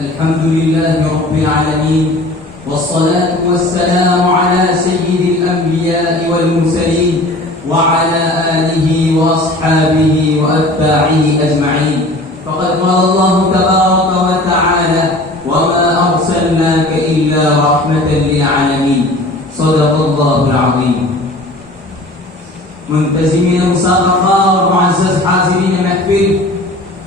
الحمد لله رب العالمين والصلاة والسلام على سيد الأنبياء والمرسلين وعلى آله وأصحابه وأتباعه أجمعين. فقد قال الله تبارك وتعالى: وما أرسلناك إلا رحمة للعالمين. صدق الله العظيم. منتظمین مسابقہ اور معزز حاضرین محفل،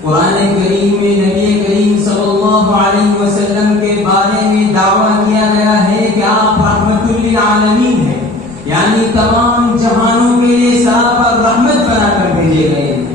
قرآن کریم میں نبی کریم صلی اللہ علیہ وسلم کے بارے میں دعویٰ کیا گیا ہے کہ آپ رحمت للعالمین ہیں، یعنی تمام جہانوں کے لیے سراپر رحمت بنا کر بھیجے گئے ہیں.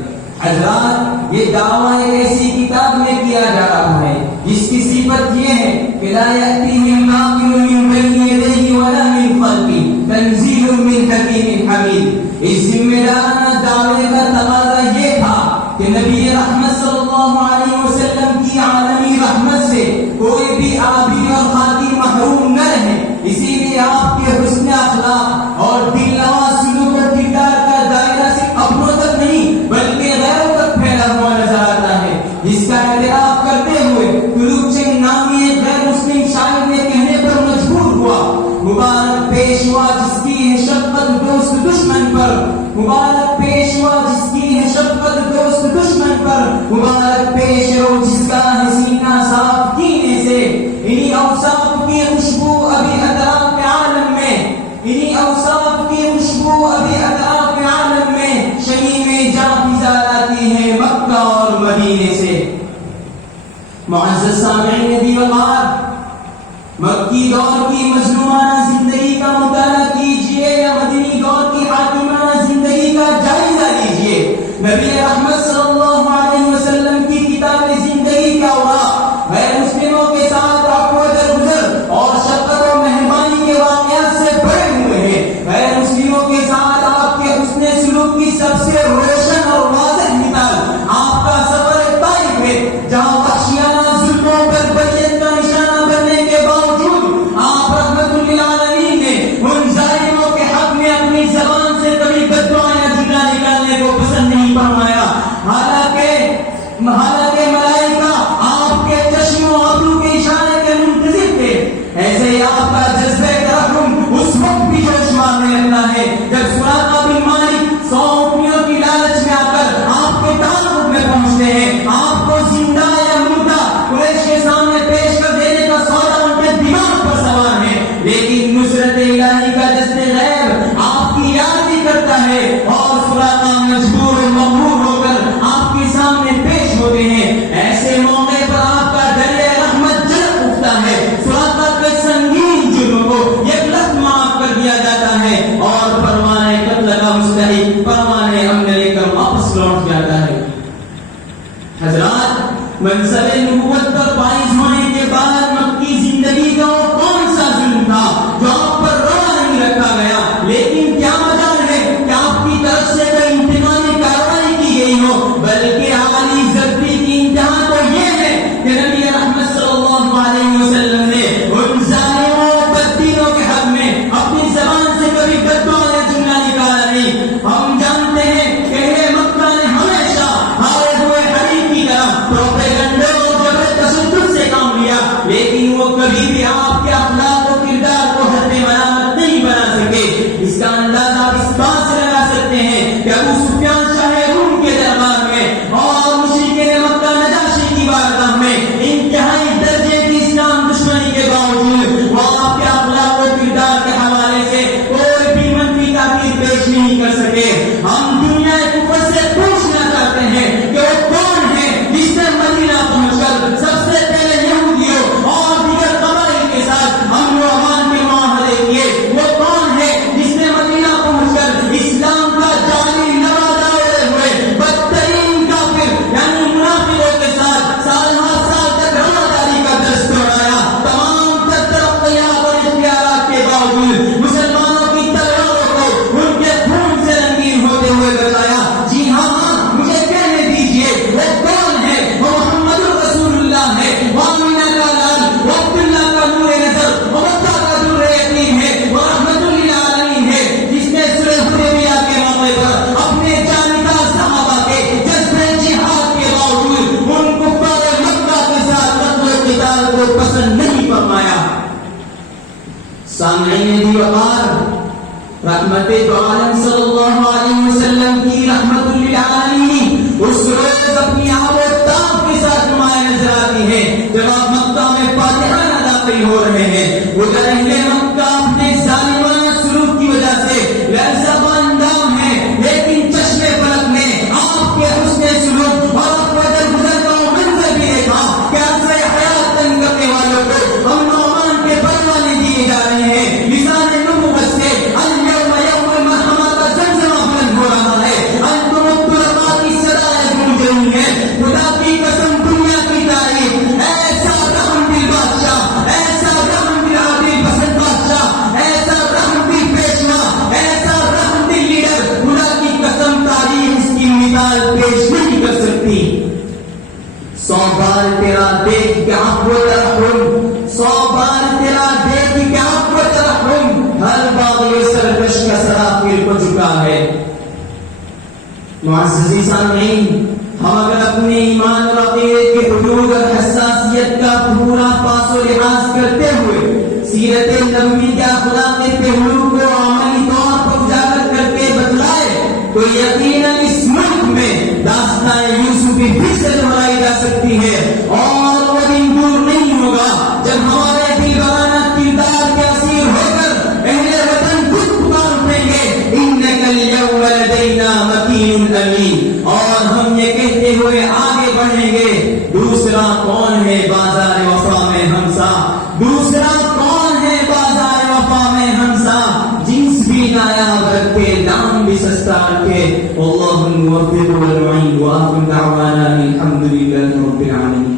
حضرات، یہ دعویٰ ایک ایسی کتاب میں کیا جا رہا ہے جس کی صفت یہ ہے کہ لا یأتیہ الباطل من بین یدیہ ولا من خلفہ تنزیل من حکیم حمید. اس ذمہ دارانہ دعوے کا تقاضا یہ تھا کہ نبی رحمت صلی اللہ علیہ وسلم کی عالمی رحمت سے کوئی بھی عابد اور خاطی محروم نہ رہے. اسی لیے آپ کے حسن اخلاق اور دل نواز سلوک و کردار کا دائرہ صرف اپنوں تک نہیں بلکہ غیروں تک پھیلا ہوا نظر آتا ہے، جس کا اعتراف کرتے ہوئے قلوب چنگ نامی ایک غیر مسلم شاعر نے کہنے پر مجبور ہوا: مبارک پیشوا جس کی ہے شفقت دوست دشمن پر، مبارک پیشوا جس کی ہے شفقت دوست دشمن پر، مبارک پیش رو جس کا ہے سینہ صاف کینے سے. انہی اوصاف کی خوشبو ابھی اطراف عالم میں، انہی اوصاف کی خوشبو ابھی اطراف عالم میں شہی میں جاں فضا لاتی ہے مکہ اور مدینے سے. معزز سامعین دی وقار، مکی دور کی مظلومانہ زندگی کا مطالعہ کیجئے یا مدنی دور کی حاکمانہ زندگی کا جائزہ لیجئے. نبی رحمت صلی اللہ علیہ وسلم کی کتاب زندگی کا اوراق غیر مسلموں کے ساتھ عفو درگزر اور شفقت و مہربانی کے واقعات سے بھرے ہوئے ہیں. غیر مسلموں کے ساتھ آپ کے حسن سلوک کی سب سے روشن اور واضح مثال آپ کا سفر طائف ہے، جہاں وحشیانہ ظلموں پر بیعت کا نشانہ بننے کے باوجود آپ رحمت للعالمین نے ان ظالموں کے حق میں اپنی زبان سے کبھی بددعا یا جملہ نکالنے کو پسند نہیں فرمایا. حالانکہ ملائکہ آپ کے چشم و ابرو کے اشارے کے منتظر تھے. ایسے ہی آپ کا جذبہ ترحم اس وقت بھی جوش مارنے لگتا ہے جب سراقہ بن مالک 100 اونٹنیوں کی لالچ میں آ کر آپ کے تعلق میں پہنچتے ہیں. آپ کو زندہ یا مردہ قریش کے سامنے پیش کر دینے کا سودا ان کے دماغ پر سوار ہے، لیکن نصرت الہی کا دست غیب آپ کی یاد بھی کرتا ہے اور سراقہ مجبور و مغرور ہو کر آپ کے سامنے پیش ہوتے ہیں. ایسے موقع پر آپ کا دریا رحمت جھلک اٹھتا ہے. سراقہ کے سنگین جرم کو یک لخت معاف کر دیا جاتا ہے اور پروانہ قتل کا مستحق پروانہ امن لے کر واپس لوٹ جاتا ہے. حضرات، منصب نبوت پر فائز ہونے کے بعد مکی زندگی کا کون سا ظلم تھا جو آپ پر رونا نہیں رکھا گیا؟ لیکن کیا مجال ہے کہ آپ کی طرف سے کوئی انتقامی کارروائی کی گئی ہو، بلکہ عالی ضبطی کی انتہا تو یہ ہے کہ نبی رحمت صلی اللہ علیہ وسلم نے ان ظالموں اور بددینوں کے حق میں اپنی زبان سے کبھی بددعا یا جملہ نکالا نہیں. ہم جانتے ہیں کہ یہ مکہ نے ہمیشہ ہارے ہوئے حریف کی طرح پروپیگنڈے اور جبر تشدد سے کام لیا، لیکن وہ کبھی بھی آپ کے اخلاق و کردار کو حد ملامت نہیں بنا سکے. اس کا اندازہ آپ اس بات سے لگا سکتے ہیں کہ ابو سفیان شاہ روم کے دربار میں اور مشرکین مکہ نجاشی کی بارگاہ میں انتہائی درجے کی اسلام دشمنی کے باوجود وہ آپ کے اخلاق و کردار کے حوالے سے کوئی بھی منفی تعبیر پیش نہیں کر سکے. ہم دنیا کفر سے پوچھنا چاہتے ہیں کہ وہ کون ہے جس نے مدینہ پہنچ کر سب سے پہلے یہودیوں اور دیگر قبائل کے قتال کو پسند نہیں فرمایا۔ سامعین دی وقار، رحمت دو عالم صلی اللہ علیہ وسلم کی رحمت للعالمین اس روز اپنی آب و تاب کے ساتھ نمایاں نظر آتی ہے جب آپ مکہ میں فاتحانہ داخل ہو رہے ہیں۔ ادھر اہل مکہ اپنے ظالمانہ سلوک کی وجہ سے لرزہ اندام ہے، لیکن چشم فلک میں آپ کے حسن سلوک اور آپ کا گزر کا منظر بھی دیکھا کہ عرصہ حیات تنگ کرنے والوں کو ہم نعمان کے پروانے دیے جا رہے ہیں۔ لسان نبوت سے اليوم یوم المرحمہ کا زمزمہ بلند ہو رہا ہے، انتم الطلباء کی صدائیں گونج رہی ہیں۔ خدا کی قسم دنیا کی تاریخ ایسا رحم دل بادشاہ، ایسا رحم دل عادل پسند بادشاہ، ایسا رحم دل پیشوا، ایسا رحم دل لیڈر، خدا کی قسم تاریخ اس کی مثال پیش نہیں کر سکتی۔ 100 بار تیرا دیکھ کے عفو ترحم، 100 بار تیرا دیکھ کے عفو ترحم، ہر باغی سرکش کا سرافیل کو چکا ہے۔ معززی سامعین، ہم اگر اپنے ایمان اور عقیدے کے حدود اور حساسیت کا پورا پاس و لحاظ کرتے ہوئے سیرت نبوی کے اخلاق پہلو کو عملی طور پر اجاگر کر کے بتلائے تو یقیناً اس ملک میں داستان یوسفی پھر سے دہرائی جا سکتی ہے، اور وہ دن دور نہیں ہوگا جب ہمارے دیوانہ کردار کے اسیر ہو کر اہل وطن خود پکار اٹھیں گے انک الیوم لدینا مکین امین، اور ہم یہ کہتے ہوئے آگے بڑھیں گے دوسرا کون ہے بازار وفا میں ہمسا، دوسرا کون ہے بازار وفا میں ہمسا، جنس بھی نایاب رکھے نام بھی سستا رکھے۔ واللہ الموفق والمعین، وآخر دعوانا الحمد للہ رب العالمین۔